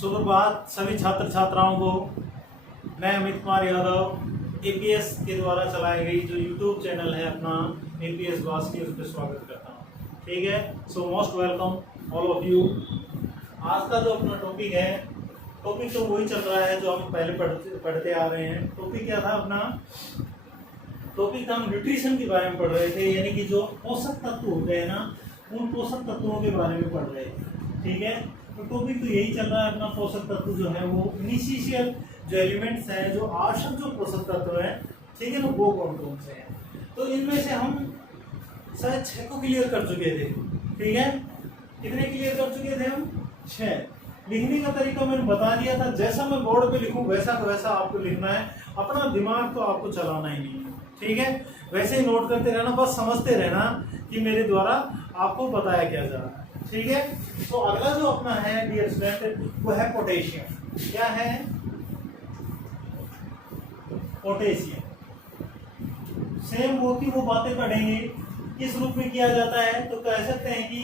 सुप्रभात सभी छात्र छात्राओं को। मैं अमित कुमार यादव एपीएस के द्वारा चलाई गई जो यूट्यूब चैनल है अपना एपीएस बास्की, उस पर स्वागत करता हूँ। ठीक है, so most welcome all of you. आज का जो अपना टॉपिक है, टॉपिक तो वही चल रहा है जो हम पहले पढ़ते आ रहे हैं। टॉपिक क्या था अपना? टॉपिक था हम न्यूट्रिशन के बारे में पढ़ रहे थे, यानी कि जो पोषक तत्व होते हैं ना, उन पोषक तत्वों के बारे में पढ़ रहे थे। ठीक है, तो टॉपिक तो यही चल रहा है अपना। पोषक तत्व जो है वो इनिशियल जो एलिमेंट्स हैं, जो आवश्यक जो पोषक तत्व हैं, ठीक है ना, वो कौन कौन से हैं। तो इनमें से हम शायद 6 को क्लियर कर चुके थे। ठीक है, कितने क्लियर कर चुके थे हम? 6। लिखने का तरीका मैंने बता दिया था, जैसा मैं बोर्ड पे लिखूं वैसा का वैसा आपको लिखना है। अपना दिमाग तो आपको चलाना ही नहीं है। ठीक है, वैसे ही नोट करते रहना, बस समझते रहना कि मेरे द्वारा आपको बताया क्या जा रहा है। ठीक है, तो अगला जो अपना है डियर स्टूडेंट, वो है पोटेशियम। क्या है? पोटेशियम। सेम वो की वो बातें पढ़ेंगे। किस रूप में किया जाता है? तो कह सकते हैं कि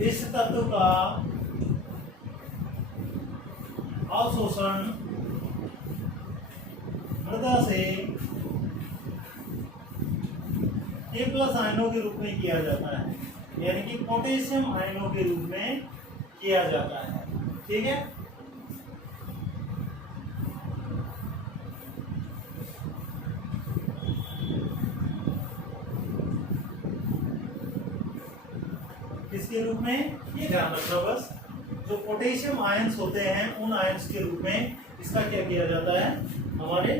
इस तत्व का अवशोषण मृदा से A+ आयनों के रूप में किया जाता है, यानी कि पोटेशियम आयनों के रूप में किया जाता है। ठीक है, किसके रूप में? ये ध्यान रखना बस। जो पोटेशियम आयंस होते हैं उन आयंस के रूप में इसका क्या किया जाता है? हमारे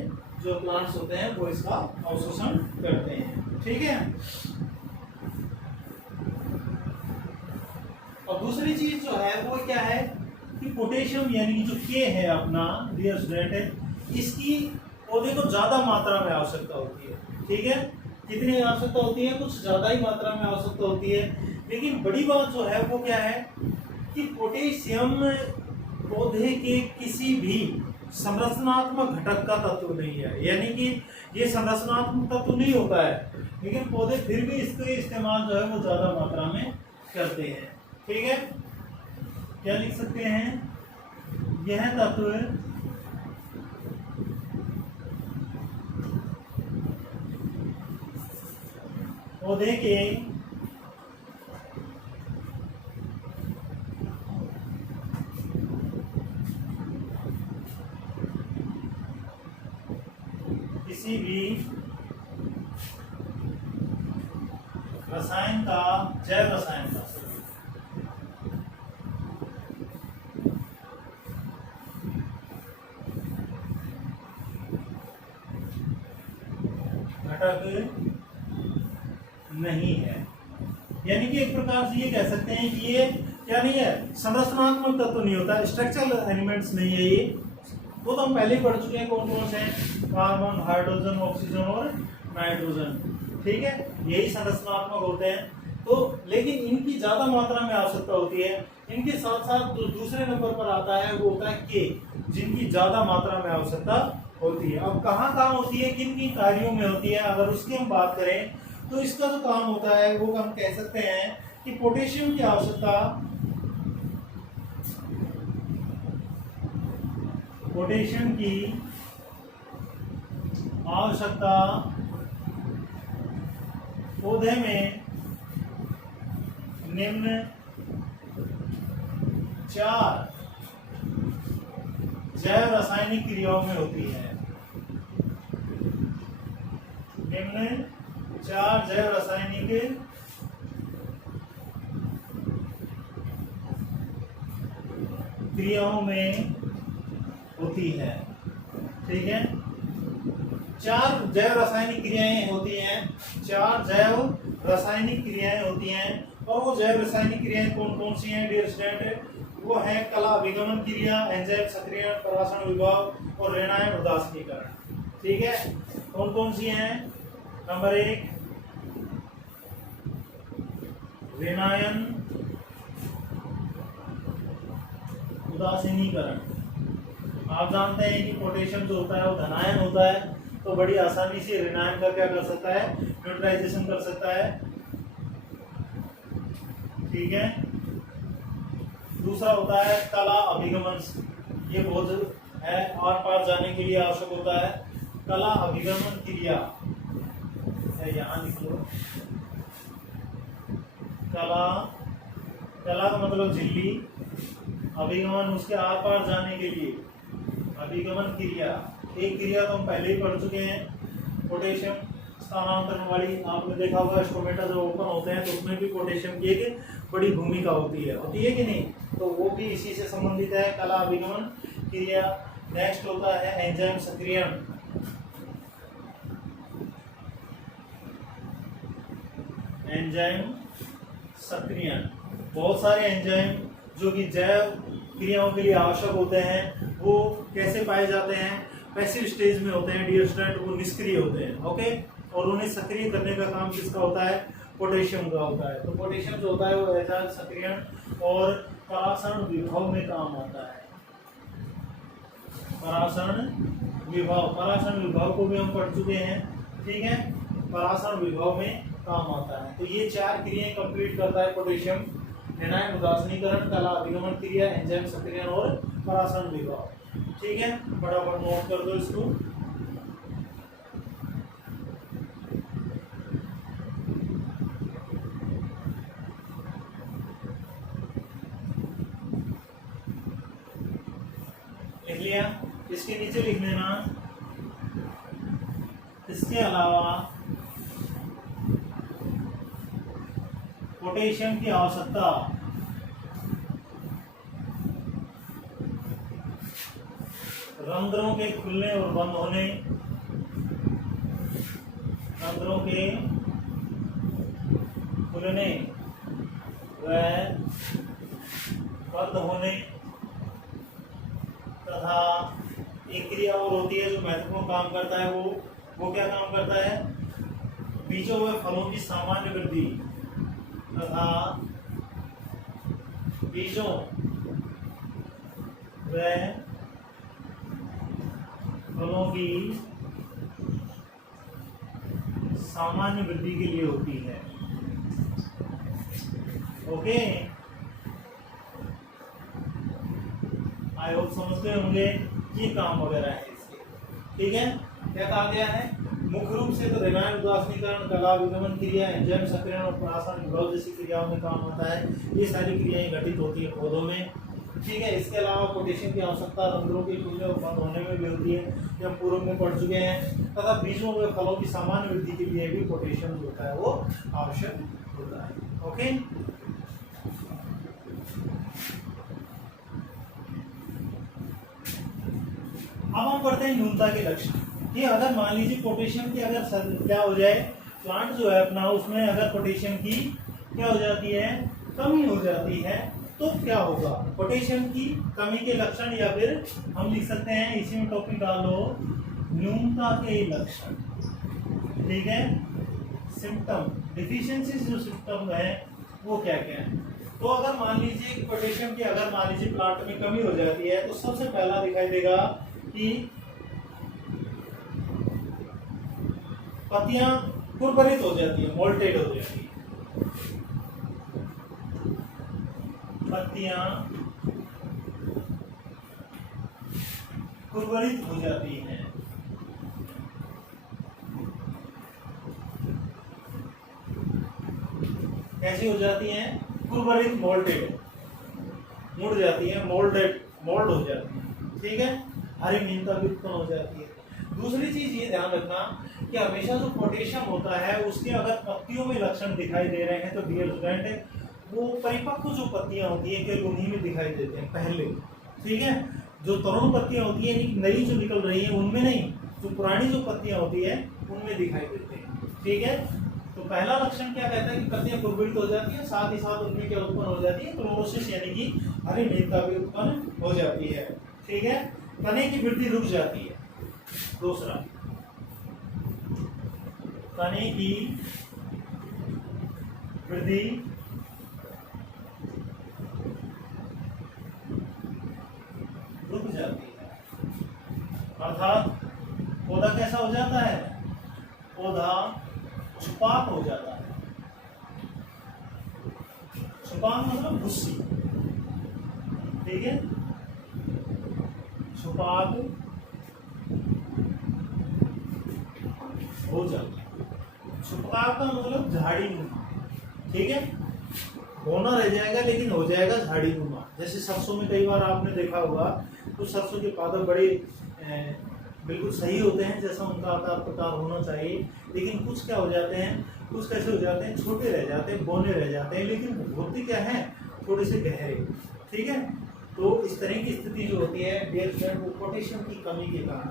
जो प्लांट्स होते हैं वो इसका अवशोषण करते हैं। ठीक है, और दूसरी चीज जो है वो क्या है कि पोटेशियम यानी कि जो के है अपना डियर स्टूडेंट, इसकी पौधे को ज्यादा मात्रा में आवश्यकता होती है। ठीक है, कितनी आवश्यकता होती है? कुछ ज्यादा ही मात्रा में आवश्यकता होती है। लेकिन बड़ी बात जो है वो क्या है कि पोटेशियम पौधे के किसी भी संरचनात्मक घटक का तत्व नहीं है, यानी कि ये संरचनात्मक तत्व नहीं होता है, लेकिन पौधे फिर भी इसके इस्तेमाल जो है वो ज्यादा मात्रा में करते हैं। ठीक है, क्या लिख सकते हैं? यह तत्व पौधे के किसी भी रसायन का, जैव रसायन का घटक नहीं है। यानी कि एक प्रकार से ये कह सकते हैं कि ये क्या नहीं है? संरचनात्मक तत्व नहीं होता, स्ट्रक्चरल एलिमेंट्स नहीं है ये। वो तो हम पहले ही पढ़ चुके हैं कौन कौन से हैं, कार्बन, हाइड्रोजन, ऑक्सीजन और नाइट्रोजन। ठीक है, यही संरचनात्मक होते हैं। तो लेकिन इनकी ज्यादा मात्रा में आवश्यकता होती है। इनके साथ साथ जो दूसरे नंबर पर आता है वो होता है के, जिनकी ज्यादा मात्रा में आवश्यकता होती है। अब कहाँ कहाँ होती है, किन किन कार्यों में होती है, अगर उसकी हम बात करें तो इसका जो काम होता है वो हम कह सकते हैं कि पोटेशियम की आवश्यकता, पोटेशियम की आवश्यकता पौधे में निम्न 4 जैव रासायनिक क्रियाओं में होती है। निम्न 4 जैव रासायनिक क्रियाओं में होती है। ठीक है, 4 जैव रासायनिक क्रियाएं होती हैं। 4 जैव रासायनिक क्रियाएं होती हैं, और वो जैव रासायनिक क्रियाएं कौन कौन सी हैं डियर स्टूडेंट? वो है कला अभिगमन क्रिया, एंजाइम सक्रियण, प्रवासन विभाग और ऋणायन उदासीनीकरण। ठीक है, कौन कौन सी हैं? नंबर 1 ऋणायन उदासीनीकरण। आप जानते हैं कि पोटेशियम जो होता है वो धनायन होता है, तो बड़ी आसानी से ऋणायन का क्या कर सकता है, न्यूट्रलाइजेशन कर सकता है। ठीक है। दूसरा होता है कला अभिगमन, ये बहुत है आर पार जाने के लिए आवश्यक होता है। कला अभिगमन क्रिया है, यहाँ लिख लो। कला, कला का मतलब झिल्ली, अभिगमन उसके आर पार जाने के लिए, अभिगमन क्रिया। एक क्रिया तो हम पहले ही पढ़ चुके हैं, पोटेशियम स्थानांतरण वाली। आपने देखा होगा स्टोमेटा जब ओपन होते हैं तो उसमें भी पोटेशियम की एक बड़ी भूमिका होती है कि नहीं? तो वो भी इसी से संबंधित है, कला अभिगमन क्रिया। नेक्स्ट होता है एंजाइम सक्रियण। एंजाइम सक्रियण, बहुत सारे एंजाइम जो कि जैव क्रियाओं के लिए आवश्यक होते हैं वो कैसे पाए जाते हैं? पैसिव स्टेज में होते हैं डियर स्टूडेंट, वो निष्क्रिय होते हैं। ओके, और उन्हें सक्रिय करने का काम किसका होता है? पोटेशियम का होता है। तो पोटेशियम जो होता है वो एंजाइम सक्रियण और परासरण विभव में काम आता है। परासरण विभव, परासरण विभव को भी हम पढ़ चुके हैं, ठीक है। परासरण विभव में काम आता है। तो ये 4 क्रियाएं कंप्लीट करता है पोटेशियम: एनायन उदासीनीकरण, कला अभिगमन क्रिया, एंजाइम सक्रियण और परासरण विभव। ठीक है, फटाफट नोट कर दो इसको। लिख लिया? इसके नीचे लिख लेना, इसके अलावा पोटेशियम की आवश्यकता रंध्रों के खुलने और बंद होने, रंध्रों के खुलने व बंद होने तथा एक क्रिया और होती है जो महत्वपूर्ण काम करता है, वो क्या काम करता है? बीजों व फलों की सामान्य वृद्धि तथा बीजों व फलों की सामान्य वृद्धि के लिए होती है। ओके, आई होप समझ गए होंगे ये काम वगैरह है इसके। ठीक है, क्या कहा गया है? मुख्य रूप से तो रेनायन उदासीनीकरण, कला अभिगमन क्रिया, एंजाइम सक्रियण और परासरण विभव जैसी क्रियाओं में काम आता है। ये सारी क्रियाएं घटित होती है पौधों में। ठीक है, इसके अलावा पोटेशियम की आवश्यकता रंध्रों के खुलने और बंद होने में भी होती है, जो हम पूर्व में पढ़ चुके हैं। तथा बीजों व फलों की सामान्य वृद्धि के लिए भी पोटेशियम जो होता है वो आवश्यक होता है। ओके, अब हम पढ़ते हैं न्यूनता के लक्षण। ये अगर मान लीजिए पोटेशियम की अगर क्या हो जाए, प्लांट जो है अपना, उसमें अगर पोटेशियम की क्या हो जाती है? कमी हो जाती है, तो क्या होगा? पोटेशियम की कमी के लक्षण, या फिर हम लिख सकते हैं इसी में टॉपिक डालो न्यूनता के लक्षण। ठीक है, सिम्टम, डिफिशियंसी जो सिम्टम है वो क्या क्या है? तो अगर मान लीजिए पोटेशियम की अगर मान लीजिए प्लांट में कमी हो जाती है, तो सबसे पहला दिखाई देगा कि पत्तियां कुरकुरित हो जाती है, मोल्टेड हो जाती है। पत्तियां कुरकुरित हो जाती हैं। कैसी हो जाती हैं? कुरकुरित, मोल्टेड, मुड़ जाती है, मोल्ड हो जाती है। ठीक है, हरी नीलता भी उत्पन्न हो जाती है। दूसरी चीज ये ध्यान रखना कि हमेशा जो पोटेशियम होता है उसके अगर पत्तियों में लक्षण दिखाई दे रहे हैं तो डियर स्टूडेंट, वो परिपक्व जो पत्तियां होती हैं केवल उन्हीं में दिखाई देते हैं पहले। ठीक है, जो तरुण पत्तियां होती है, नई जो निकल रही है उनमें नहीं, जो पुरानी जो पत्तियां होती है उनमें दिखाई देते हैं। ठीक है, तो पहला लक्षण क्या कहता है कि पत्तियां कुरकुरित हो जाती है, साथ ही साथ उनमें क्या उत्पन्न हो जाती है? क्लोरोसिस, यानी कि हरी नीलता भी उत्पन्न हो जाती है। ठीक है, तने की वृद्धि रुक जाती है। दूसरा, तने की वृद्धि रुक जाती है, अर्थात पौधा कैसा हो जाता है? पौधा छुपाक हो जाता है, छुपाक मतलब भुस्सी, ठीक है, छुपाक भोजन। छुपाक का मतलब झाड़ी नुमा, ठीक है, होना रह जाएगा लेकिन हो जाएगा झाड़ी नुमा। जैसे सरसों में कई बार आपने देखा होगा कुछ सरसों के पादप बड़े बिल्कुल सही होते हैं जैसा उनका आकार प्रकार होना चाहिए, लेकिन कुछ क्या हो जाते हैं, कुछ कैसे हो जाते हैं, छोटे रह जाते हैं, बौने रह जाते हैं, लेकिन होते क्या है, थोड़े से गहरे, ठीक है। तो इस तरह की स्थिति जो होती है डियर फ्रेंड, वो पोटेशियम की कमी के कारण,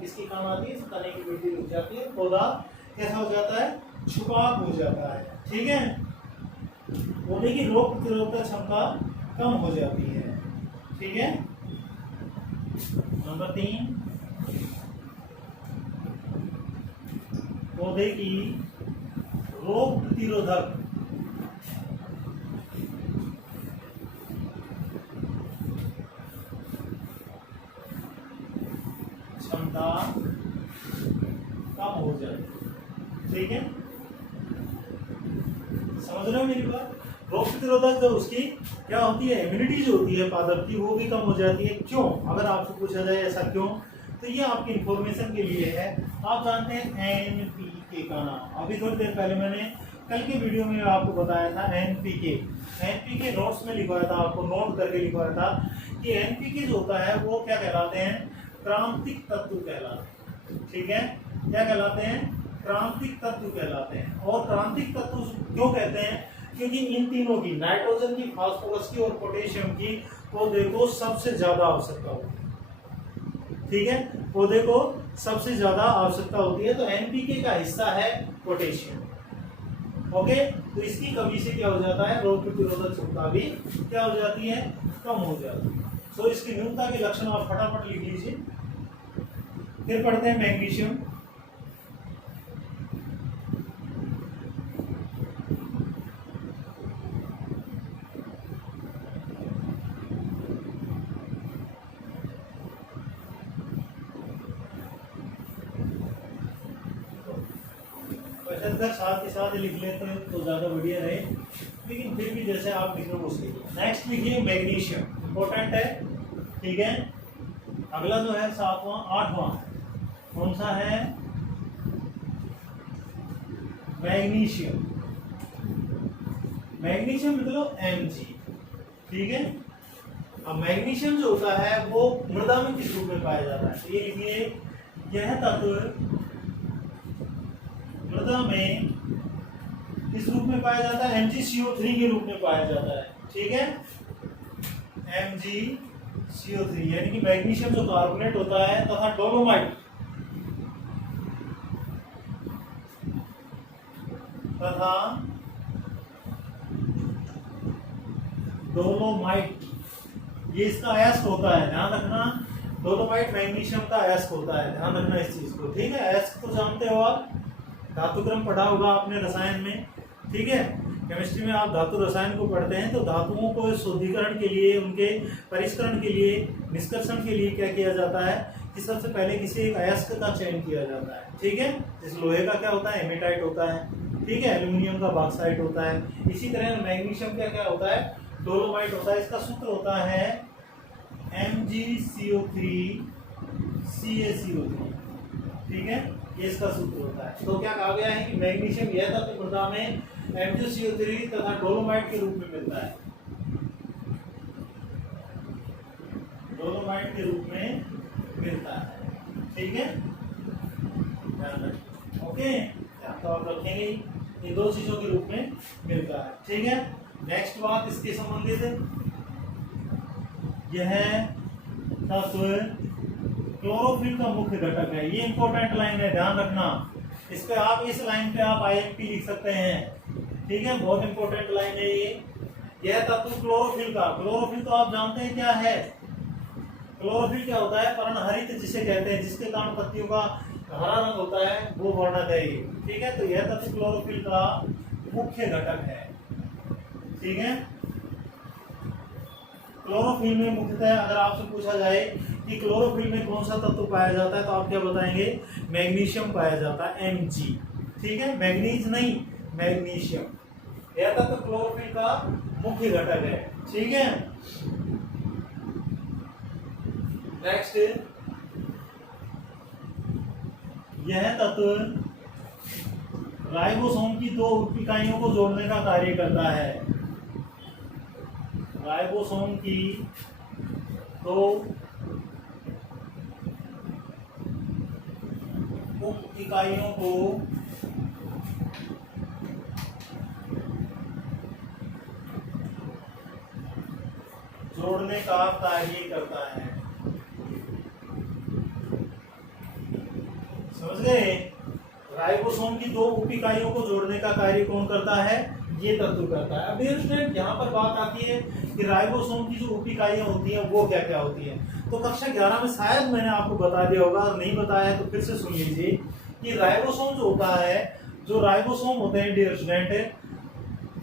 किसके कारण आती है, तने की वृद्धि रुक जाती है, पौधा कैसा हो जाता है, छुपाक हो जाता है, ठीक है। पौधे की रोग प्रतिरोधक क्षमता कम हो जाती है, ठीक है। नंबर 3, पौधे की रोग प्रतिरोधक क्षमता कम हो जाए, ठीक है। समझ रहे हो मेरी बात? रोग प्रतिरोधक जो उसकी क्या होती है, इम्यूनिटी जो होती है पादप की, वो भी कम हो जाती है। क्यों? अगर आपसे पूछा जाए ऐसा क्यों, तो ये आपकी इंफॉर्मेशन के लिए है। आप जानते हैं एनपीके का नाम, अभी थोड़ी देर पहले मैंने कल के वीडियो में आपको बताया था एनपीके नोट्स में लिखवाया था, आपको नोट करके लिखवाया था कि एनपीके जो होता है वो क्या कहलाते हैं, क्रांतिक तत्व कहलाते हैं, ठीक है। क्या कहलाते हैं, क्रांतिक तत्व कहलाते हैं। और क्रांतिक तत्व क्यों कहते हैं, क्योंकि इन तीनों की, नाइट्रोजन की, फास्फोरस की और पोटेशियम की पौधे को सबसे ज्यादा आवश्यकता होती है, ठीक है, पौधे को सबसे ज्यादा आवश्यकता होती है। तो एनपीके का हिस्सा है पोटेशियम, ओके। तो इसकी कमी से क्या हो जाता है, रोग प्रतिरोधक क्षमता भी क्या हो जाती है, कम हो जाती है। तो इसकी न्यूनता के लक्षण आप फटाफट लिख लीजिए। फिर पढ़ते हैं मैग्नीशियम। साथ के साथ लिख लेते हैं तो ज्यादा बढ़िया रहे, लेकिन फिर भी जैसे आप लिख रहे हो उसके लिए। नेक्स्ट लिखिए मैग्नीशियम, इंपॉर्टेंट है, ठीक है। अगला जो है 7वां 8वां कौन सा है, मैग्नीशियम। मैग्नीशियम मतलब Mg, ठीक है। अब मैग्नीशियम जो होता है वो मृदा में किस रूप में पाया जाता है, ये लिखिए, यह तत्व मृदा में किस रूप में पाया जाता है, MgCO3 के रूप में पाया जाता है, ठीक है। MgCO3 यानी कि मैग्नीशियम जो कार्बोनेट होता है तथा डोलोमाइट ये इसका अयस्क होता है, ध्यान रखना। डोलोमाइट मैग्नीशियम का अयस्क होता है, ध्यान रखना इस चीज को, ठीक है। अयस्क तो जानते हो आप, धातुक्रम पढ़ा होगा आपने रसायन में, ठीक है। केमिस्ट्री में आप धातु रसायन को पढ़ते हैं तो धातुओं को शुद्धिकरण के लिए, उनके परिष्करण के लिए, निष्कर्षण के लिए क्या किया जाता है कि सबसे पहले किसी एक अयस्क का चयन किया जाता है, ठीक है। इस लोहे का क्या होता है, हेमेटाइट होता है, ठीक है। एल्यूमिनियम का बॉक्साइट होता है। इसी तरह मैग्नीशियम का क्या होता है, डोलोमाइट होता है। इसका सूत्र होता है MgCO3 CaCO3, ठीक है, ये इसका सूत्र होता है। तो क्या कहा गया है कि मैग्नीशियम यह तत्व मृदा में MgCO3 तथा डोलोमाइट के रूप में मिलता है, डोलोमाइट के रूप में मिलता है, ठीक है। ओके, तो आप रखेंगे ये दो चीजों के रूप में मिलता है, ठीक है। नेक्स्ट बात इसके संबंधित, यह तत्व क्लोरोफिल का मुख्य घटक है। ये इंपॉर्टेंट लाइन है, ध्यान रखना। इस पे आप, इस लाइन पे आप IMP लिख सकते हैं, ठीक है, बहुत इंपॉर्टेंट लाइन है ये। यह तत्व क्लोरोफिल का, क्लोरोफिल तो आप जानते हैं क्या है, क्लोरोफिल क्या होता है, पर्णहरित जिसे कहते हैं, जिसके कारण पत्तियों का हरा रंग होता है, वो वर्णक है ये, ठीक है। तो यह तत्व क्लोरोफिल का मुख्य घटक है, ठीक है। क्लोरोफिल में मुख्यतः अगर आपसे पूछा जाए कि क्लोरोफिल में कौन सा तत्व पाया जाता है तो आप क्या बताएंगे, मैग्नीशियम पाया जाता है, Mg, ठीक है। मैग्नीज नहीं, मैग्नीशियम, यह तत्व क्लोरोफिल का मुख्य घटक है। ठीक है, नेक्स्ट, यह तत्व राइबोसोम की दो उप इकाइयों को जोड़ने का कार्य करता है। राइबोसोम की दो उप इकाइयों को जोड़ने का कार्य करता है। समझ गए? राइबोसोम की दो उप इकाइयों को जोड़ने का कार्य कौन करता है? ये तत्व करता है। अब डियर स्टूडेंट, यहाँ पर बात आती है कि राइबोसोम की जो उप इकाइयां होती हैं वो क्या क्या होती हैं। तो कक्षा 11 में शायद मैंने आपको बता दिया होगा, और नहीं बताया है तो फिर से सुन लीजिए कि राइबोसोम जो होता है, जो राइबोसोम होते हैं डियर स्टूडेंट,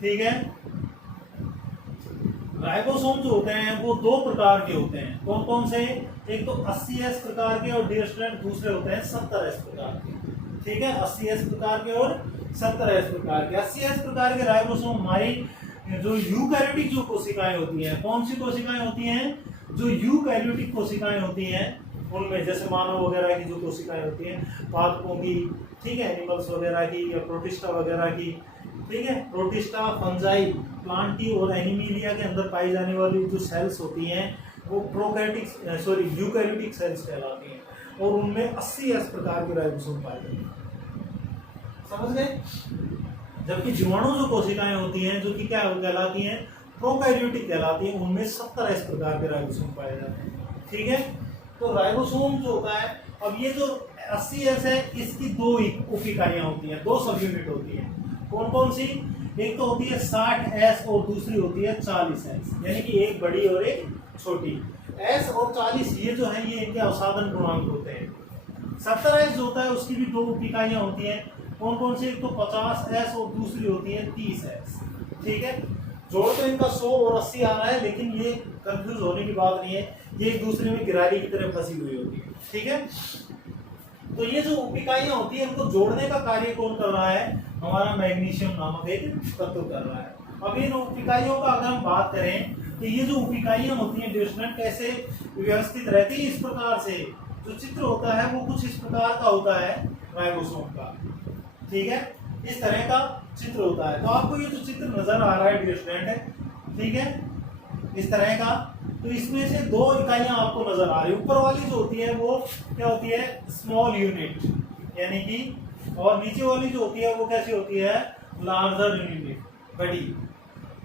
ठीक है, राइबोसोम जो होते हैं वो दो प्रकार के होते हैं। कौन कौन से? एक तो 80S प्रकार के, और डियर स्टूडेंट दूसरे होते हैं 70S प्रकार के। ठीक है, 80S प्रकार के और 70S प्रकार के। 80S प्रकार के राइबोसोम हमारी जो यूकैरियोटिक जो कोशिकाएं होती हैं, कौन सी कोशिकाएं होती हैं? जो यूकैरियोटिक कोशिकाएं होती हैं उनमें, जैसे मानव वगैरह की जो कोशिकाएं होती हैं, पादपों की, ठीक है, एनिमल्स वगैरह की, या प्रोटिस्टा वगैरह की, ठीक है, प्रोटिस्टा, फंजाई, प्लांटी और एनिमिलिया के अंदर पाई जाने वाली जो सेल्स होती हैं वो यूकैरियोटिक सेल्स कहलाती हैं, और उनमें 80S प्रकार के राइबोसोम पाए जाते हैं। समझ गए? जबकि जीवाणु जो कोशिकाएं होती हैं, जो कि क्या कहलाती हैं? प्रोकैरियोटिक कहलाती हैं, उनमें 70S प्रकार के राइबोसोम पाए जाते हैं। ठीक है, तो राइबोसोम जो होता है, अब ये जो 80S है, इसकी दो उप इकाइयां होती हैं, दो सब यूनिट होती हैं। कौन कौन सी? एक तो होती है 60S और दूसरी होती है 40S, यानी कि एक बड़ी और एक छोटी। S और 40 ये जो है, ये इनके अवसादन गुणांक होते हैं। 70S जो होता है उसकी भी दो उप इकाइयां होती हैं। कौन कौन सी? एक तो 50S और दूसरी होती है 30S। ठीक है, जोड़ तो इनका 100 और 80 आ रहा है, लेकिन ये कंफ्यूज होने की बात नहीं है, ये एक दूसरे में गिराली की तरह फंसी हुई होती है। ठीक है, तो ये जो उप इकाइयां होती है इनको जोड़ने का कार्य कौन कर रहा है? हमारा मैग्नीशियम नामक एक तत्व कर रहा है। अब इन उप इकाइयों का अगर हम बात करें तो ये जो उप इकाइयां होती हैं डिस्टेंट कैसे व्यवस्थित रहती है? इस प्रकार से जो चित्र होता है वो कुछ इस प्रकार का होता है राइबोसोम का। ठीक है, इस तरह का चित्र होता है। तो आपको ये जो चित्र नजर आ रहा है डिस्टेंट, ठीक है, इस तरह का, तो इसमें से दो इकाइयां आपको नजर आ रही है। ऊपर वाली जो होती है वो क्या होती है? स्मॉल यूनिट, यानी कि, और नीचे वाली जो होती है वो कैसी होती है? लार्जर यूनिट, बड़ी।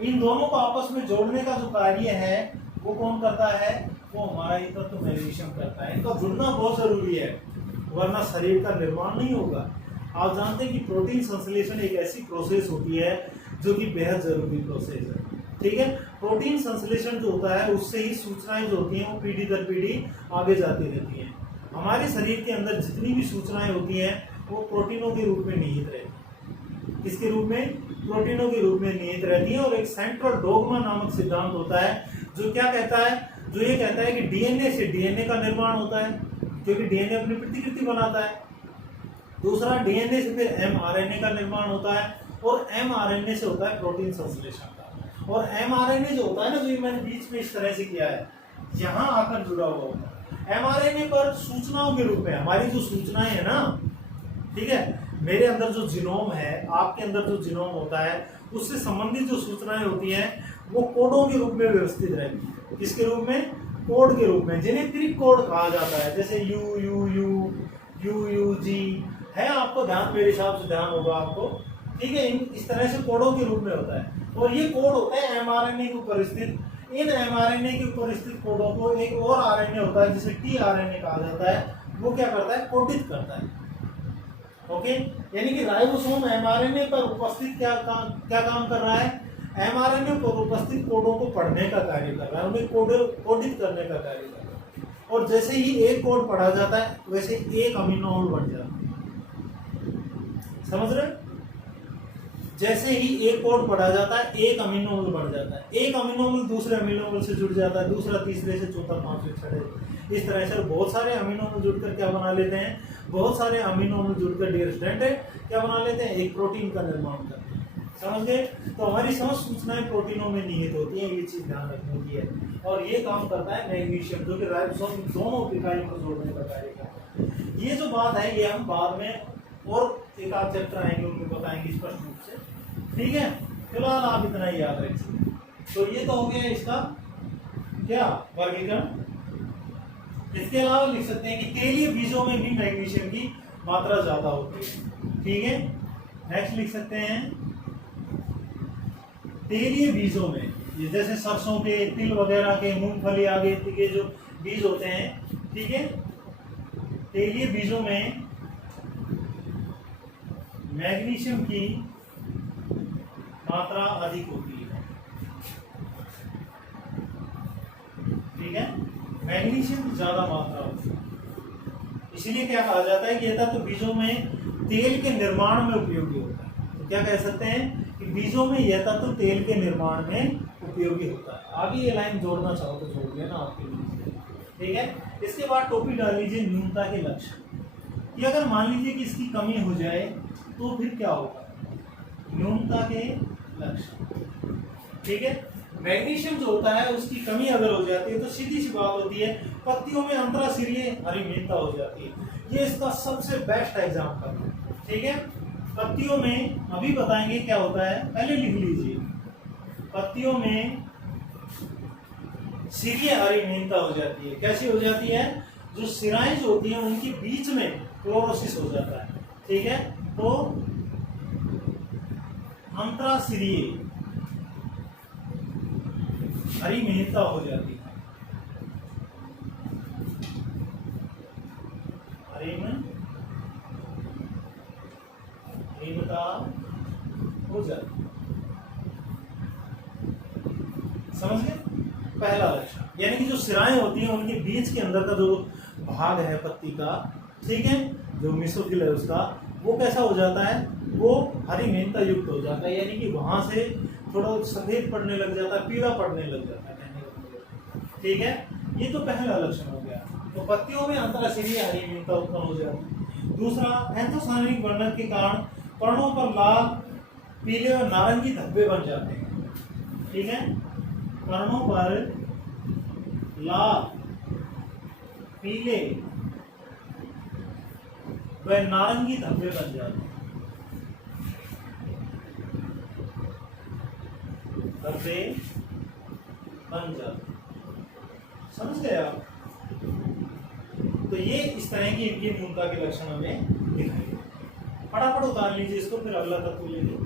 इन दोनों को आपस में जोड़ने का जो कार्य है वो कौन करता है? वो हमारा ये तत्व मैग्नीशियम करता है। इनका जुड़ना बहुत जरूरी है, वरना शरीर का निर्माण नहीं होगा। आप जानते हैं कि प्रोटीन संश्लेषण एक ऐसी प्रोसेस होती है जो कि बेहद जरूरी प्रोसेस है। ठीक है, प्रोटीन संश्लेषण जो होता है उससे ही सूचनाएं जो होती हैं वो पीढ़ी दर पीढ़ी आगे जाती रहती हैं। हमारे शरीर के अंदर जितनी भी सूचनाएं होती हैं वो प्रोटीनों के रूप में निहित रहती है। किसके रूप में? प्रोटीनों के रूप में निहित रहती है। और एक सेंट्रल डोग्मा नामक सिद्धांत होता है जो क्या कहता है? जो ये कहता है कि डीएनए से डीएनए का निर्माण होता है, क्योंकि डीएनए अपनी प्रतिकृति बनाता है। दूसरा, डीएनए से फिर एमआरएनए का निर्माण होता है, और एमआरएनए से होता है प्रोटीन संश्लेषण का। और एमआरएनए जो होता है ना, जो मैंने बीच में इस तरह से किया है, यहाँ आकर जुड़ा हुआ होता है। एमआरएनए पर सूचनाओं के रूप में हमारी जो सूचनाएं है ना, ठीक है, मेरे अंदर जो जीनोम है, आपके अंदर जो जीनोम होता है, उससे संबंधित जो सूचनाएं होती हैं वो कोडों के रूप में व्यवस्थित रहती है। किसके रूप में? कोड के रूप में, जिन्हें त्रिक कोड कहा जाता है, जैसे U U U U U G है। आपको ध्यान, मेरे हिसाब से ध्यान होगा आपको, ठीक है। इस तरह से कोडों के रूप में होता है, और ये कोड होते हैं एमआरएनए के ऊपर स्थित। इन एमआरएनए के ऊपर स्थित कोडों को एक और आरएनए होता है जिसे टीआरएनए कहा जाता है, वो क्या करता है? कोडित करता है। ओके, यानी कि राइबोसोम एमआरएनए पर उपस्थित क्या काम कर रहा है? एमआरएनए पर उपस्थित कोडों को पढ़ने का कार्य कर रहा है, उन्हें कोडित करने का कार्य कर रहा है। और जैसे ही एक कोड पढ़ा जाता है वैसे एक अमीनो एसिड बन जाता है। समझ रहे? जैसे ही एक कोड पढ़ा जाता है एक अमीनो एसिड बन जाता है। एक अमीनो एसिड दूसरे अमीनो एसिड से जुड़ जाता है, दूसरा तीसरे से, चौथा पांचवें छठे, इस तरह से बहुत सारे अमीनो एसिड जुड़कर क्या बना लेते हैं? बहुत सारे अमीनो एसिड जुड़कर डियर स्टूडेंट क्या बना लेते हैं? एक प्रोटीन का निर्माण करते हैं। समझ गए? तो हमारी समस्त सूचनाएं प्रोटीनों में निहित होती हैं, ये चीज ध्यान रखने की है। और ये काम करता है मैग्नीशियम, जो कि राइबोसोम दोनों इकाइयों को जोड़ने का कार्य करता है। ये जो बात है ये हम बाद में और एक आध चैप्टर आएंगे उनमें बताएंगे स्पष्ट रूप से, ठीक है? फिलहाल आप इतना ही याद रखिए। तो ये तो हो गया इसका क्या वर्गीकरण। इसके अलावा लिख सकते हैं कि तेलीय बीजों में भी मैग्नीशियम की मात्रा ज्यादा होती है, ठीक है? नेक्स्ट लिख सकते हैं तेलीय बीजों में, ये जैसे सरसों के, तिल वगैरह के, मूंगफली आगे के जो बीज होते हैं, ठीक है? तेलीय बीजों में मैग्नीशियम की मात्रा अधिक होती है, ठीक है? मैग्नीशियम की ज्यादा मात्रा होती है, इसीलिए क्या कहा जाता है कि यह तत्व बीजों में तेल के निर्माण में उपयोगी होता है। तो क्या कह सकते हैं कि बीजों में यह तत्व तेल के निर्माण में उपयोगी होता है। आगे ये लाइन जोड़ना चाहो तो जोड़ लेना आपके लिए, ठीक है? इसके बाद टोपी डाल लीजिए न्यूनता के लक्षण, कि अगर मान लीजिए कि इसकी कमी हो जाए तो फिर क्या होगा, न्यूनता के लक्षण, ठीक है? मैग्नीशियम जो होता है उसकी कमी अगर हो जाती है तो सीधी सी बात होती है पत्तियों में अंतराशिरीय हरिमीनता हो जाती है। ये इसका सबसे बेस्ट एग्जाम्पल है, ठीक है? पत्तियों में अभी बताएंगे क्या होता है, पहले लिख लीजिए। पत्तियों में सिरीय हरिमीनता हो जाती है। कैसी हो जाती है? जो सिराएं जो होती हैं उनके बीच में क्लोरोसिस हो जाता है, ठीक है? तो अंतराशिरीय हरिमीनता हो जाती है, हरिमीनता हो जाती है। समझ गए? पहला लक्षण, यानी कि जो सिराएं होती हैं उनके बीच के अंदर का जो भाग है पत्ती का, ठीक है, जो मेसोफिल है उसका, वो कैसा हो जाता है, वो हरिमीनता युक्त हो जाता है, यानी कि वहां से थोड़ा सफेद पड़ने लग जाता है, पीला पड़ने लग जाता है, ठीक है? ये तो पहला लक्षण हो गया। तो पत्तियों में अंतराशिरीय हरिमीनता उत्पन्न हो जाती है। दूसरा, एंथोसायनिक वर्णन के कारण पर्णों पर लाल, पीले और नारंगी धब्बे बन जाते हैं, ठीक है? पर्णों पर लाल, पीले व नारंगी धब्बे बन जाते हैं, धब्बे बन जाते हैं। समझ गए आप? तो ये इस तरह की इनकी न्यूनता के लक्षण हमें दिखाई। फटाफट उतार लीजिए इसको, फिर अगला तत्व ले लीजिए।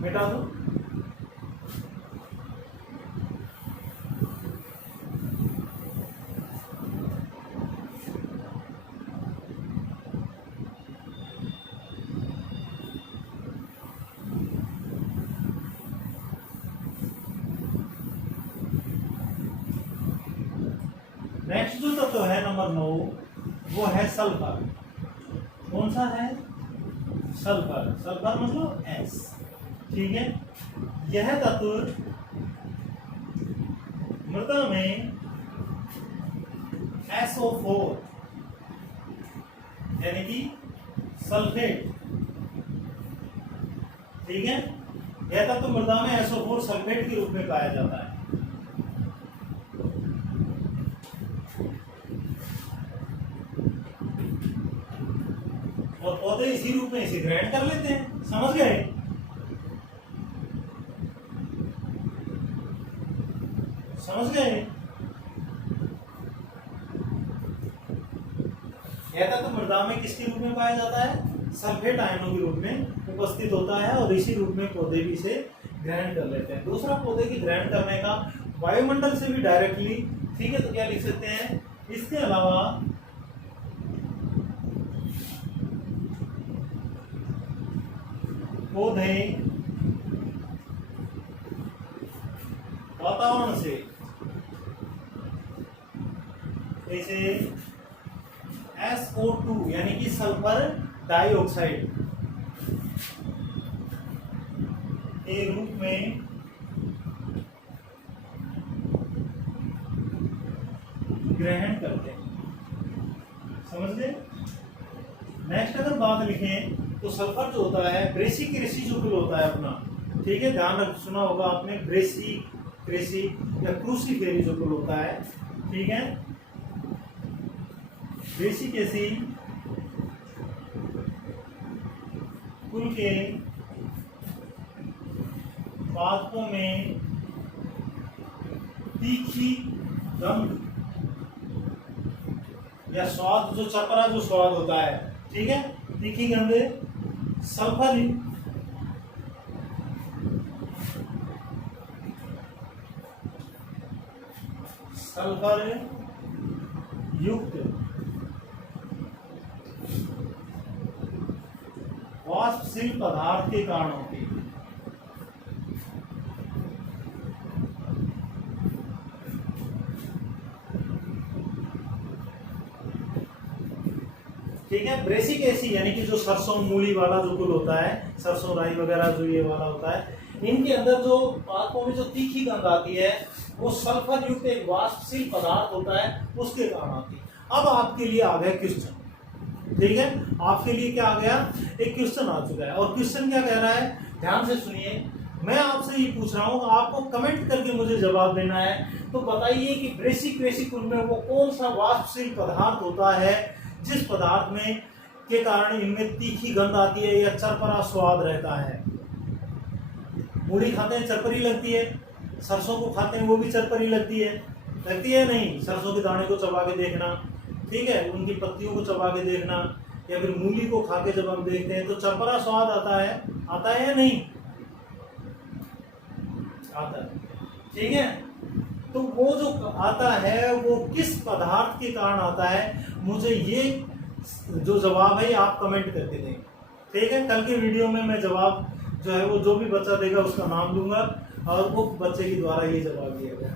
मिटा दो। नेक्स्ट जो तत्व है नंबर 9, वो है सल्फर। कौन सा है? सल्फर। सल्फर मतलब एस, ठीक है? यह तत्व मृदा में SO4 यानी कि सल्फेट, ठीक है? यह तत्व मृदा में SO4 सल्फेट के रूप में पाया जाता है। और पौधे इसी रूप में इसे ग्राइंड कर लेते हैं। समझ गए? समझ गए? यह तत्व मृदा में किसके रूप में पाया जाता है? सल्फेट आयनों के रूप में उपस्थित होता है और इसी रूप में पौधे भी इसे ग्रहण कर लेते हैं। दूसरा, पौधे की ग्रहण करने का वायुमंडल से भी डायरेक्टली, ठीक है? तो क्या लिख सकते हैं? इसके अलावा पौधे वातावरण से जैसे SO2 यानी कि सल्फर डाइऑक्साइड के रूप में ग्रहण करते हैं। समझ गए? नेक्स्ट अगर बात लिखें तो सल्फर जो होता है ब्रेसी क्रेसी जो कुल होता है अपना, ठीक है, ध्यान रख, सुना होगा आपने ब्रेसी क्रेसी या क्रूसीफेरी जो कुल होता है, ठीक है, ब्रेसी क्रेसी कुल के पादपों में तीखी गंध या स्वाद, जो चपरा जो स्वाद होता है, ठीक है, तीखी गंध सल्फर युक्त वाष्पशील पदार्थ के कारण होती है। ठीक है, ब्रेसिक एसी यानी कि जो सरसों मूली वाला जो कुल होता है, सरसों राई वगैरह जो ये वाला होता है, इनके अंदर जो पादपों में जो तीखी गंध आती है वो सल्फर युक्त एक वाष्पशील पदार्थ होता है, उसके कारण आती है। अब आपके लिए आ गया क्वेश्चन, ठीक है, आपके लिए क्या आ गया, एक क्वेश्चन आ चुका है। और क्वेश्चन क्या कह रहा है, ध्यान से सुनिए, मैं आपसे ये पूछ रहा हूँ, आपको कमेंट करके मुझे जवाब देना है। तो बताइए कि ब्रेसिक क्रेसी कुल में वो कौन सा वाष्पशील पदार्थ होता है जिस पदार्थ में के कारण इनमें तीखी गंध आती है या चरपरा स्वाद रहता है। मूली खाते हैं चरपरी लगती है, सरसों को खाते हैं वो भी चरपरी लगती है नहीं? सरसों के दाने को चबा के देखना, ठीक है, उनकी पत्तियों को चबा के देखना, या फिर मूली को खा के जब हम देखते हैं तो चरपरा स्वाद आता है या नहीं आता है? ठीक है, तो वो जो आता है वो किस पदार्थ के कारण आता है, मुझे ये जो जवाब है आप कमेंट करके दें, ठीक है। कल के वीडियो में मैं जवाब जो है वो जो भी बच्चा देगा उसका नाम दूंगा और वो बच्चे के द्वारा ये जवाब दिया गया।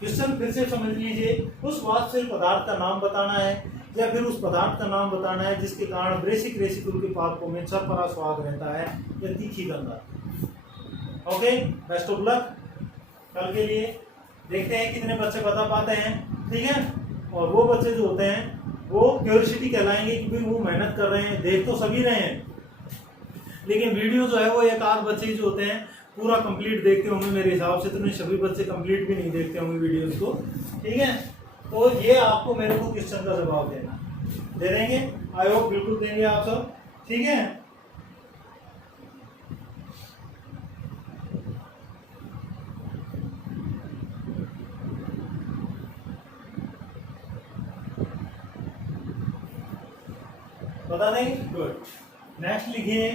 क्वेश्चन फिर से समझ लीजिए, उस वाष्पशील पदार्थ का नाम बताना है या फिर उस पदार्थ का नाम बताना है जिसके कारण ब्रेसिक रेसिकुल के पादपों में चरपरा स्वाद रहता है या तीखी गंध आती है। ओके, बेस्ट ऑफ लक कल के लिए। देखते हैं कितने बच्चे बता पाते हैं, ठीक है। और वो बच्चे जो होते हैं वो क्यूरियोसिटी कहलाएंगे क्योंकि वो मेहनत कर रहे हैं, देख तो सभी रहे हैं, लेकिन वीडियो जो है वो एक आध बच्चे जो होते हैं पूरा कंप्लीट देखते होंगे मेरे हिसाब से, तो नहीं सभी बच्चे कंप्लीट भी नहीं देखते होंगे वीडियोस को, ठीक है। तो ये आपको मेरे को क्वेश्चन का जवाब देना, दे देंगे, आई होप बिल्कुल देंगे आप सब, ठीक है। बता देंगे, गुड। नेक्स्ट लिखिए,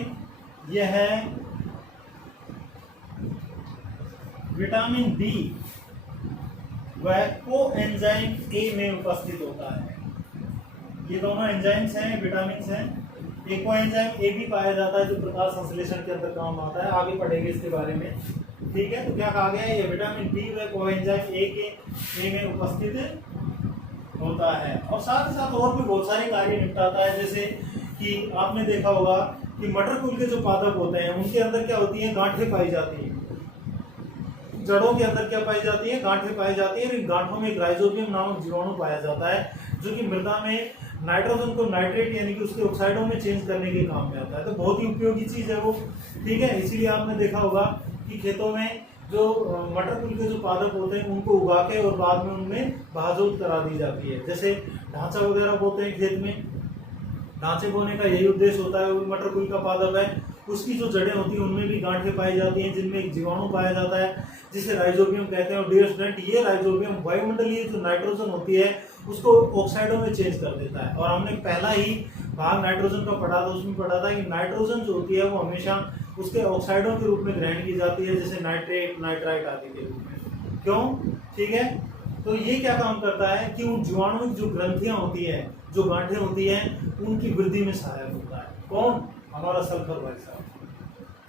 यह है विटामिन डी वह कोएंजाइम ए में उपस्थित होता है। ये दोनों एंजाइम्स हैं, विटामिन हैं। एक कोएंजाइम ए भी पाया जाता है जो प्रकाश संश्लेषण के अंदर काम आता है, आगे पढ़ेंगे इसके बारे में, ठीक है। तो क्या कहा गया है, ये विटामिन डी वह कोएंजाइम ए में उपस्थित होता है और साथ ही साथ और भी बहुत सारे कार्य निपटाता है। जैसे कि आपने देखा होगा कि मटर कुल के जो पादप होते हैं उनके अंदर क्या होती है, गांठें पाई जाती हैं। जड़ों के अंदर क्या पाई जाती है, गांठें पाई जाती है। इन गांठों में एक राइजोबियम नामक जीवाणु पाया जाता है जो कि मृदा में नाइट्रोजन को नाइट्रेट यानी कि उसके ऑक्साइडों में चेंज करने के काम में आता है। तो बहुत ही उपयोगी चीज है वो, ठीक है। इसीलिए आपने देखा होगा कि खेतों में जो मटर कुल के जो पादप होते हैं उनको उगा के और बाद में उनमें बहाजोत करा दी जाती है। जैसे ढांचा वगैरह बोते हैं खेत में, ढांचे बोने का यही उद्देश्य होता है। वो मटर कुल का पादप है, उसकी जो जड़ें होती हैं उनमें भी गांठें पाई जाती हैं जिनमें एक जीवाणु पाया जाता है जिसे राइजोबियम कहते हैं। और डियर स्टूडेंट, ये राइजोबियम वायुमंडलीय जो नाइट्रोजन होती है उसको ऑक्साइडों में चेंज कर देता है। और हमने पहला ही भाग नाइट्रोजन का पढ़ा था, उसमें पढ़ा था कि नाइट्रोजन जो होती है वो हमेशा उसके ऑक्साइडों के रूप में ग्रहण की जाती है, जैसे नाइट्रेट, नाइट्राइट आदि के रूप में। क्यों, ठीक है। तो ये क्या काम करता है कि उन जीवाणुओं की जो ग्रंथियां होती है, जो गांठें होती हैं, उनकी वृद्धि में सहायक होता है। कौन, हमारा सल्फर भाई साहब,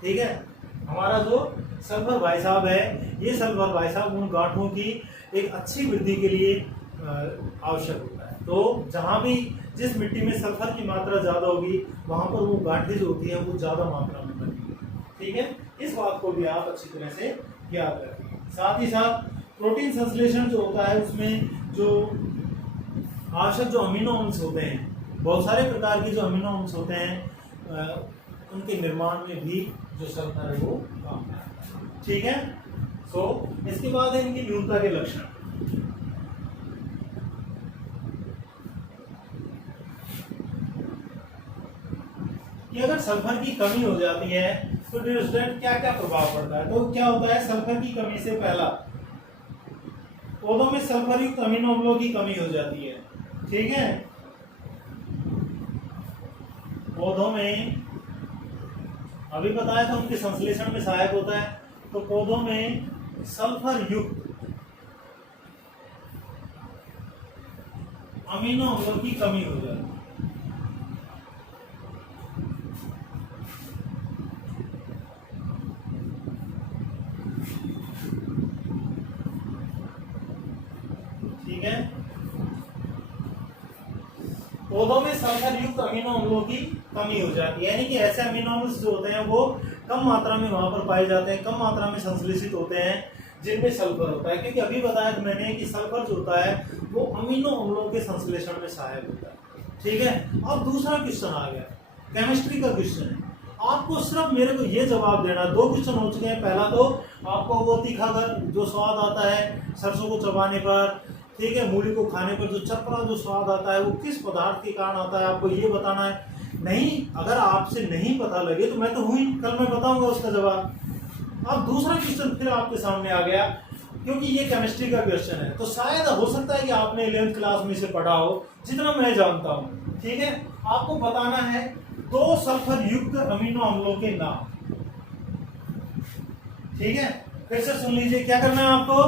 ठीक है। हमारा जो सल्फर भाई साहब है, ये सल्फर भाई साहब उन गांठों की एक अच्छी वृद्धि के लिए आवश्यक होता है। तो जहां भी जिस मिट्टी में सल्फर की मात्रा ज्यादा होगी वहां पर वो गांठें जो होती है वो ज्यादा मात्रा में बनेगी, ठीक है। इस बात को भी आप अच्छी तरह से याद रखें। साथ ही साथ प्रोटीन संश्लेषण जो होता है उसमें जो आवश्यक जो अमीनो एसिड्स होते हैं, बहुत सारे प्रकार के जो अमीनो एसिड्स होते हैं उनके निर्माण में भी जो सल्फर है वो काम आता है। ठीक है। सो इसके बाद है इनकी न्यूनता के लक्षण। कि अगर सल्फर की कमी हो जाती है तो डियर स्टूडेंट क्या क्या प्रभाव पड़ता है। तो क्या होता है, सल्फर की कमी से पहला पौधों में सल्फर युक्त अमीनो अम्लों की कमी हो जाती है। ठीक है। पौधों में अभी बताया था उनके संश्लेषण में सहायक होता है। तो पौधों में सल्फर युक्त अमीनो अम्लों की कमी हो जाती है। ठीक है। पौधों में सल्फर युक्त अमीनो अम्लों की कमी हो जाती है, यानी कि ऐसे अमीनो अम्ल जो होते हैं वो कम मात्रा में वहां पर पाए जाते हैं, कम मात्रा में संश्लेषित होते हैं जिनमें सल्फर होता है। क्योंकि अभी बताया था मैंने कि सल्फर जो होता है वो अमीनो अम्लों के संश्लेषण में सहायक होता है। ठीक है। अब दूसरा क्वेश्चन आ गया, केमिस्ट्री का क्वेश्चन है। आपको सिर्फ मेरे को ये जवाब देना, दो क्वेश्चन हो चुके हैं। पहला तो आपको वो तीखा जो स्वाद आता है सरसों को चबाने पर, ठीक है, मूली को खाने पर जो चपड़ा जो स्वाद आता है वो किस पदार्थ के कारण आता है, आपको ये बताना है। नहीं, अगर आपसे नहीं पता लगे तो मैं तो हूँ ही, कल मैं बताऊंगा उसका जवाब। अब दूसरा क्वेश्चन फिर आपके सामने आ गया, क्योंकि ये केमिस्ट्री का क्वेश्चन है तो शायद हो सकता है कि आपने 11th क्लास में इसे पढ़ा हो, जितना मैं जानता हूँ। ठीक है। आपको बताना है दो सल्फर युक्त अमीनो अम्लों के नाम। ठीक है, फिर से सुन लीजिए, क्या करना है आपको,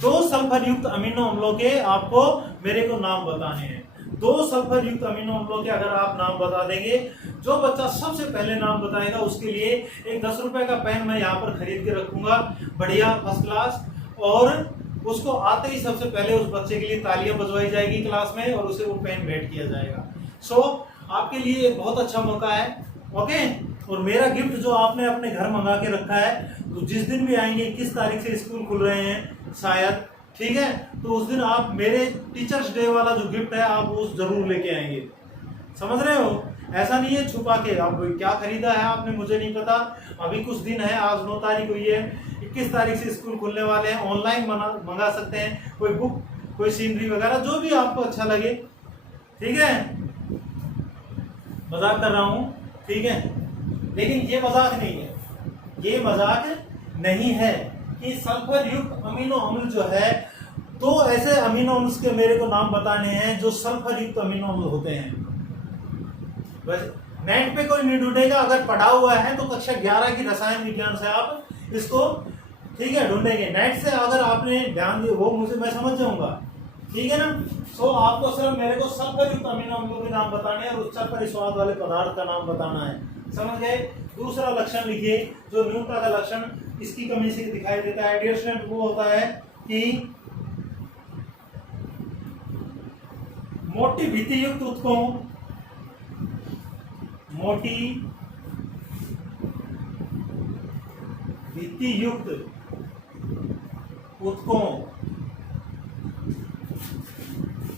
दो सल्फर युक्त अमीनो अम्लों के आपको मेरे को नाम बताने हैं। दो सल्फर युक्त अमीनो अम्लों के अगर आप नाम बता देंगे, जो बच्चा सबसे पहले नाम बताएगा उसके लिए एक 10 रुपए का पेन मैं यहाँ पर खरीद के रखूंगा, बढ़िया फर्स्ट क्लास, और उसको आते ही सबसे पहले उस बच्चे के लिए तालियां बजवाई जाएगी क्लास में और उसे वो पेन भेंट किया जाएगा। सो आपके लिए एक बहुत अच्छा मौका है। ओके। और मेरा गिफ्ट जो आपने अपने घर मंगा के रखा है, तो जिस दिन भी आएंगे, 21 तारीख से स्कूल खुल रहे हैं शायद, ठीक है, तो उस दिन आप मेरे टीचर्स डे वाला जो गिफ्ट है आप वो जरूर लेके आएंगे। समझ रहे हो, ऐसा नहीं है छुपा के। अब क्या खरीदा है आपने मुझे नहीं पता, अभी कुछ दिन है, आज 9 तारीख हुई है, 21 तारीख से स्कूल खुलने वाले हैं। ऑनलाइन मंगा सकते हैं, कोई बुक, कोई सीनरी वगैरह, जो भी आपको अच्छा लगे। ठीक है, मजाक कर रहा हूं, ठीक है, लेकिन ये मजाक नहीं है, ये मजाक नहीं है कि सल्फर युक्त अमीनो अम्ल जो है, दो ऐसे अमीनो अम्ल के मेरे को नाम बताने हैं जो सल्फर युक्त अमीनो अम्ल होते हैं। बस नेट पे कोई नहीं ढूंढेगा, अगर पढ़ा हुआ है तो कक्षा 11 की रसायन विज्ञान से आप इसको, ठीक है, ढूंढेंगे। नेट से अगर आपने ध्यान दिया वो मुझे, मैं समझ जाऊंगा, ठीक है ना। सो आपको सिर्फ मेरे को सल्फर युक्त अमीनो अम्लों के नाम बताने हैं और उस सल्फर स्वाद वाले पदार्थ का नाम बताना है। समझ गए। दूसरा लक्षण लिखिए, जो न्यूनता का लक्षण इसकी कमी से दिखाई देता है डियर स्टूडेंट, वो होता है कि मोटी भित्ति युक्त उत्कों, मोटी भित्ति युक्त उत्कों,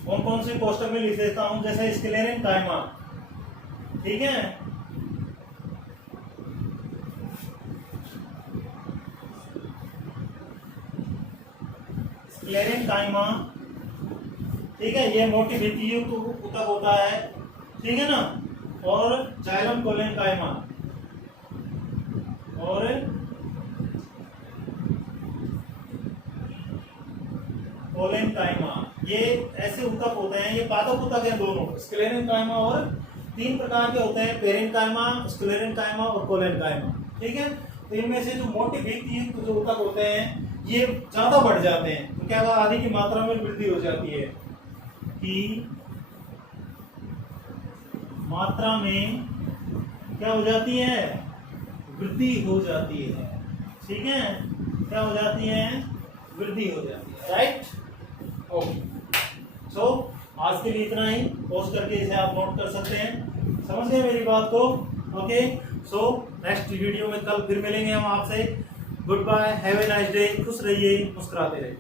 कौन कौन से कोष्टक में लिख देता हूं, जैसे स्क्लेरेंकाइमा, ठीक है, स्क्लेरेंकाइमा, ठीक है, ये मोटी भित्ति युक्त ऊतक होता है, ठीक है ना। और जाइलम कोलेनकाइमा और कोलेनकाइमा, ये ऐसे ऊतक होते हैं, ये पादप ऊतक है दोनों, स्क्लेरेंकाइमा, और 3 प्रकार के होते हैं, पेरेंकाइमा, स्क्लेरेंकाइमा और कोलेनकाइमा, ठीक है। तो इनमें से जो मोटी भित्ति युक्त जो ऊतक होते हैं ये ज्यादा बढ़ जाते हैं, तो क्या होगा, आदि की मात्रा में वृद्धि हो जाती है, कि मात्रा में क्या हो जाती है, वृद्धि हो जाती है, ठीक है, क्या हो जाती है, वृद्धि हो जाती है, राइट। ओके, सो आज के लिए इतना ही, पोस्ट करके इसे आप नोट कर सकते हैं। समझ गए मेरी बात को। ओके, सो नेक्स्ट वीडियो में कल फिर मिलेंगे हम आपसे। Goodbye, have a nice day, खुश रहिए, मुस्कुराते रहिए।